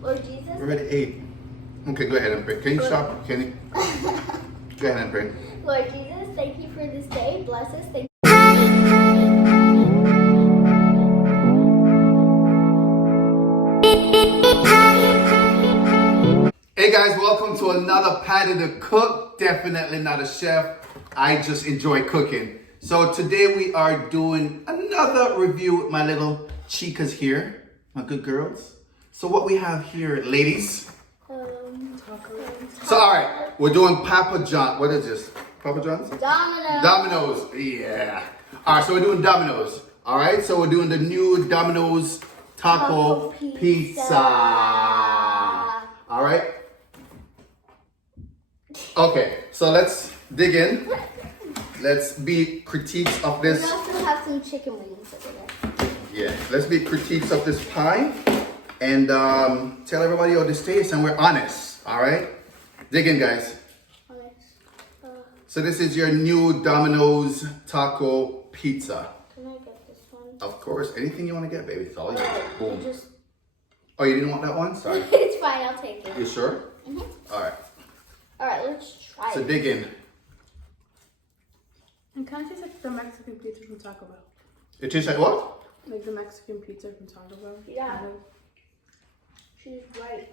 Lord Jesus. We already ate. Okay, go ahead and pray. Can you stop? Can you? Go ahead and pray. Lord Jesus, thank you for this day. Bless us. Thank you. Hey guys, welcome to another Patty the Cook. Definitely not a chef. I just enjoy cooking. So today we are doing another review with my little chicas here, my good girls. So what we have here, ladies. So all right, we're doing Papa John. What is this? Papa John's? Domino. Domino's. Yeah. All right, so we're doing Domino's. All right, so we're doing the new Domino's Taco Pizza. All right. Okay, so let's dig in. Let's be critiques of this. We also have some chicken wings over there. Yeah, let's be critiques of this pie and tell everybody how this tastes, and we're honest. All right, dig in, guys. So this is your new Domino's Taco Pizza. Can I get this one? Of course, anything you want to get, baby. It's all yours. Boom. Just... Oh, you didn't want that one? Sorry. It's fine, I'll take it. You sure? Mm-hmm. All right. All right, let's try So it. dig in. It kind of tastes like the Mexican pizza from Taco Bell. It tastes like what? Like the Mexican pizza from Taco Bell. Yeah. Kind of. She's right.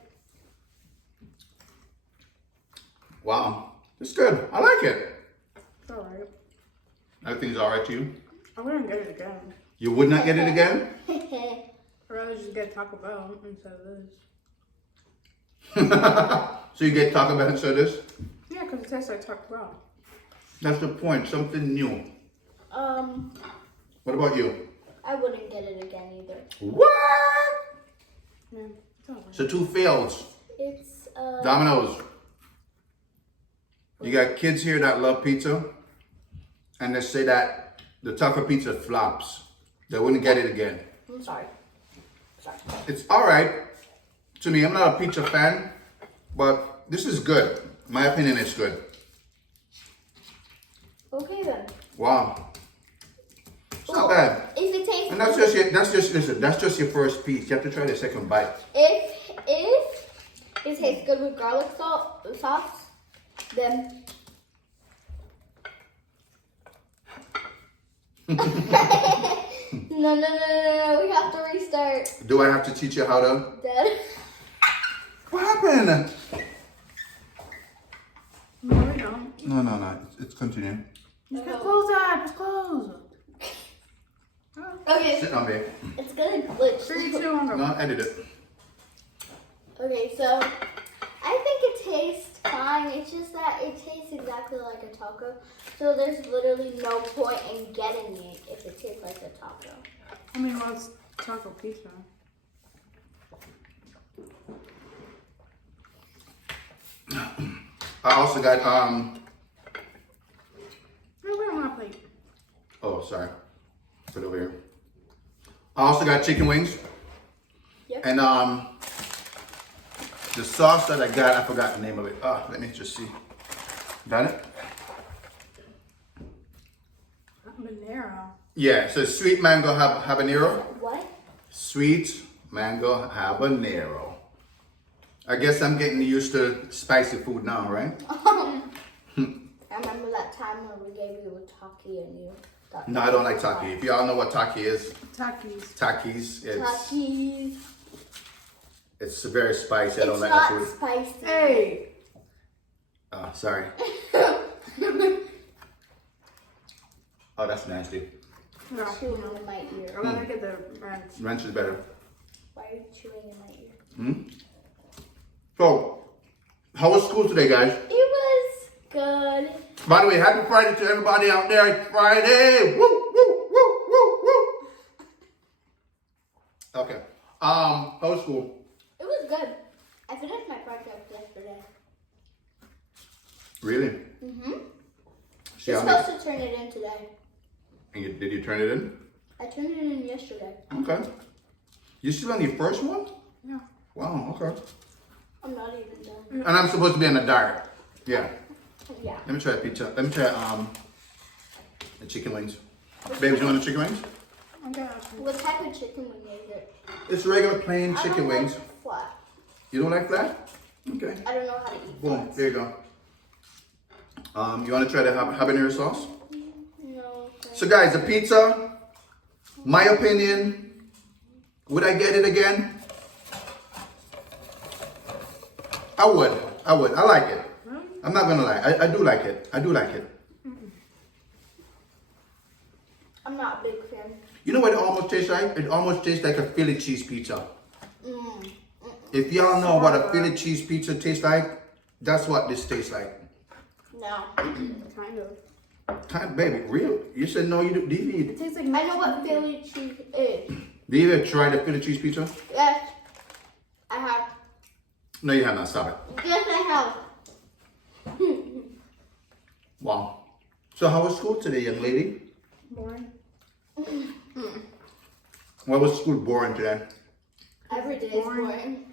Wow. It's good. I like it. It's alright. Everything's all right to you? I wouldn't get it again. You would not get it again? I'd rather just get Taco Bell instead of this. So you get Taco Bell instead of this? Yeah, because it tastes like Taco Bell. That's the point. Something new. What about you? I wouldn't get it again either. What? Yeah, it's alright. So two fails. It's Domino's. You got kids here that love pizza, and they say that the taco pizza flops. They wouldn't get it again. I'm sorry. Sorry. It's all right to me. I'm not a pizza fan, but this is good. My opinion is good. Okay then. Wow, it's not Ooh, bad. If it tastes And that's just your first piece. You have to try the second bite. if it tastes good with garlic sauce, then no, we have to restart. Do I have to teach you how to? Dad. What happened? No, we don't. No. It's continue. Just get close up. It's closed. Okay, Sit down, babe. it's gonna glitch. 3, 2, 1, go. No, edit it. Okay, so I think it tastes fine. It's just that it tastes exactly like a taco. So there's literally no point in getting it if it tastes like a taco. I mean, well, it's Taco Pizza. I also got No, we don't want to plate. Oh, sorry. Put it over here. I also got chicken wings. Yep. And the sauce that I got, I forgot the name of it. Let me just see. Got it? Habanero. Yeah, it says sweet mango habanero. What? Sweet mango habanero. I guess I'm getting used to spicy food now, right? I remember that time when we gave you a Taki and you got No, I don't like taki. If y'all know what taki is, Takis. Takis, Takis. it's very spicy. I don't It's like not the food. spicy. Hey! Sorry. Oh, that's nasty. No, Chewing in my ear. I'm gonna get the ranch. Ranch is better. Why are you chewing in my ear? So, how was school today, guys? It was good. By the way, happy Friday to everybody out there. It's Friday. Woo, woo, woo, woo, woo. Okay. How was school? It was good. I finished my project yesterday. Really? Mm-hmm. See You're how many- supposed to turn it in today. And did you turn it in? I turned it in yesterday. Okay. You still on your first one? Yeah. Wow, okay. I'm not even done. And I'm supposed to be on a diet. Yeah. Yeah. Let me try a pizza. Let me try the chicken wings. Babe, you want the chicken wings? Okay. What type of chicken wing is it? It's regular plain I chicken don't like wings. the flat. You don't like flat? Okay. I don't know how to eat Boom. flats. There you go. You want to try the habanero sauce? No. So guys, the pizza, my opinion, would I get it again? I would. I like it. I'm not gonna lie. I do like it. I do like it. I'm not a big fan. You know what it almost tastes like? It almost tastes like a Philly cheese pizza. If y'all know what a Philly cheese pizza tastes like, that's what this tastes like. No. Kind of. Baby, real? You said no, you do. Do you It eat? tastes like I know what Philly cheese is. Do you ever try the Philly cheese pizza? Yes. I have. No, you have not. Stop it. Yes, I have. Wow. So how was school today, young lady? boring. Why was school boring today? Every day is boring.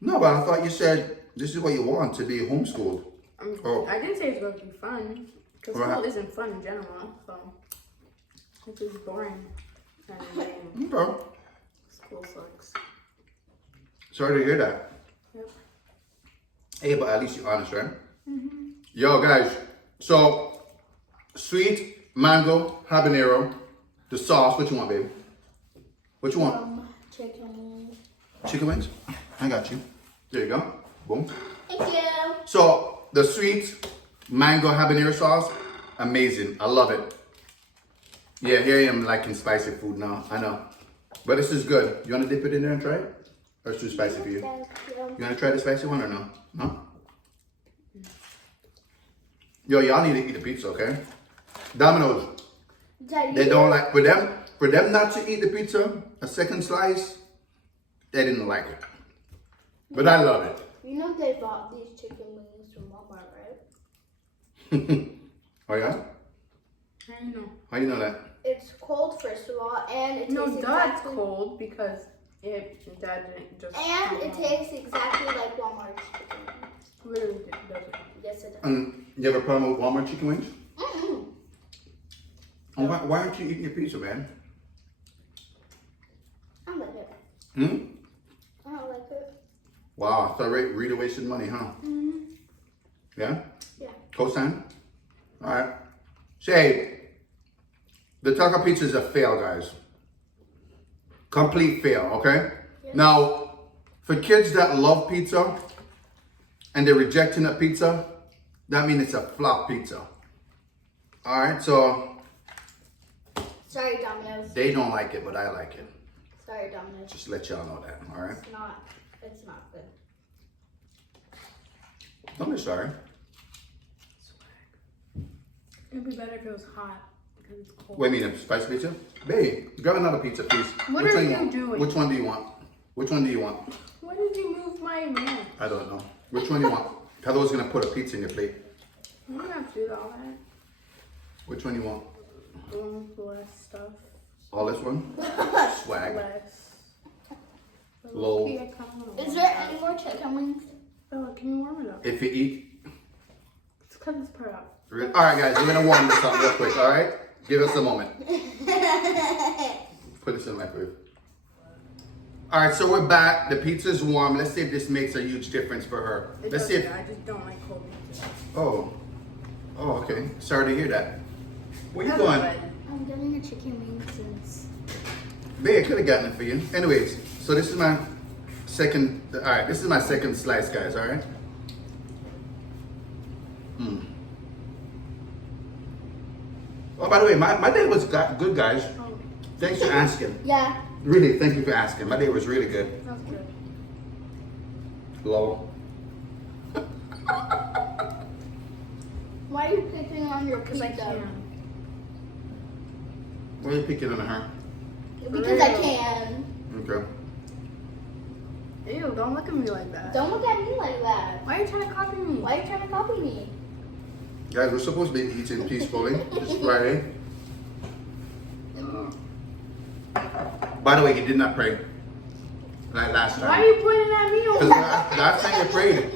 No, but I thought you said this is what you want, to be homeschooled. Oh. I didn't say it's going to be fun. Because Right. school isn't fun in general. So it's just boring. And Okay. school sucks. Sorry to hear that. Yep. Hey, but at least you're honest, right? Yo, guys. So, sweet mango habanero. The sauce. What you want, baby? What you want? Chicken. Chicken wings? I got you. There you go. Boom. Thank you. So, the sweet mango habanero sauce, amazing. I love it. Yeah, here I am liking spicy food now. I know. But this is good. You want to dip it in there and try it? Or it's too spicy for you? You want to try the spicy one or no? No? Yo, y'all need to eat the pizza, okay? Domino's. They don't like, for them not to eat the pizza, a second slice, they didn't like it. But I love it. You know they bought these chicken wings from Walmart, right? Oh yeah? How do you know? How you know that? It's cold, first of all, and it No, tastes that's exactly... cold because Dad didn't just. And it tastes exactly like Walmart chicken wings. Literally doesn't. Yes, it does. You have a problem with Walmart chicken wings? Mm-mm. Oh, why aren't you eating your pizza, man? I don't like it. Hmm? I don't like it. Wow, so Rita wasted money, huh? Yeah? Yeah. Co-sign? Alright. Say, the taco pizza is a fail, guys. Complete fail, okay? Yeah. Now, for kids that love pizza and they're rejecting a pizza, that means it's a flop pizza. Alright, so Sorry, Domino's. they don't like it, but I like it. Sorry, Domino's. Just let y'all know that, alright? It's not good. Don't be sorry. It'd be better if it was hot because it's cold. Wait a minute, spicy pizza? Babe, grab another pizza, please. What Which are one you want? doing? Which one do you want? Which one do you want? Why did you move my man? I don't know. Which one do you want? Heather's gonna put a pizza in your plate. You don't have to do all that. Which one you want? Less stuff. All this one? Swag. Less. Low. Okay, I kinda wanna Is warm there it up. any more chicken wings? Bella, can you warm it up? If you eat. It's because it's part out. Alright, guys, we're gonna warm this up real quick, alright? Give us a moment. Put this in the microwave. Alright, so we're back. The pizza's warm. Let's see if this makes a huge difference for her. It Let's see doesn't. if. I just don't like cold pizza. Oh. Oh, okay. Sorry to hear that. Where you That's going? good. I'm getting a chicken wing since... Babe, I could have gotten it for you. Anyways, so this is my second. Alright, this is my second slice, guys, alright? Oh, by the way, my day was good, guys. Oh, Thanks for asking. Yeah. Really, thank you for asking. My day was really good. that's good. Lol. Why are you picking on your Because I pizza? can. Why are you picking on her? Because I can. Okay. Ew, don't look at me like that. Don't look at me like that. Why are you trying to copy me? Why are you trying to copy me? Guys, we're supposed to be eating peacefully. It's Friday. By the way, you did not pray. Like last Why are time. you pointing at me? Because last time you prayed.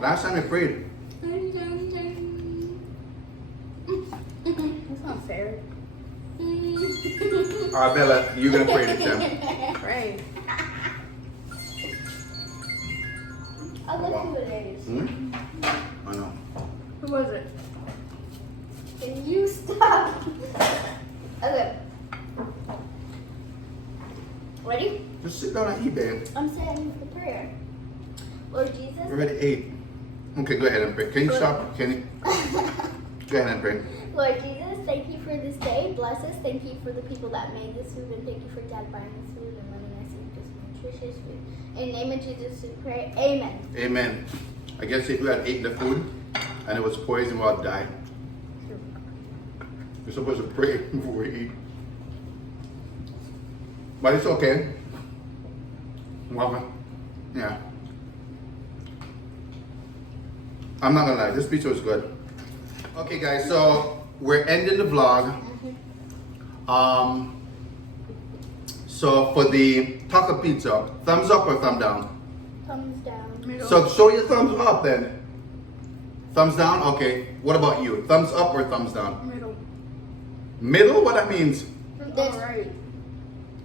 Last time you prayed. That's not fair. Alright, Bella, you're gonna pray this time. Right. look Wow. who it is. I know. Who was it? Can you stop? Okay. Ready? Just sit down and eat, babe. I'm saying the prayer. Lord Jesus. We already ate. Okay, go ahead and pray. Can you stop? Can you? Go ahead and pray. Lord Jesus, thank you for this day. Bless us. Thank you for the people that made this food, and thank you for Dad buying this food and letting us eat this nutritious food. In the name of Jesus, we pray. Amen. Amen. I guess if you had eaten the food and it was poison, we'll die. You're supposed to pray before we eat. But it's okay. Welcome. Yeah. I'm not gonna lie, this pizza was good. Okay guys, so we're ending the vlog. So for the taco pizza, thumbs up or thumb down? Thumbs down. Middle. So show your thumbs up then. Thumbs down? Okay. What about you? Thumbs up or thumbs down? Middle. Middle? What that means? This. Alright.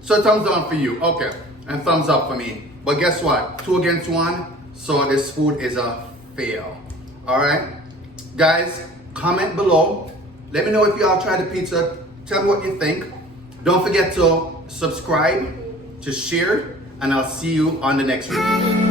So thumbs down for you. Okay. And thumbs up for me. But guess what? 2 against 1. So this food is a fail. Alright? Guys, comment below. Let me know if y'all tried the pizza. Tell me what you think. Don't forget to subscribe, to share, and I'll see you on the next video.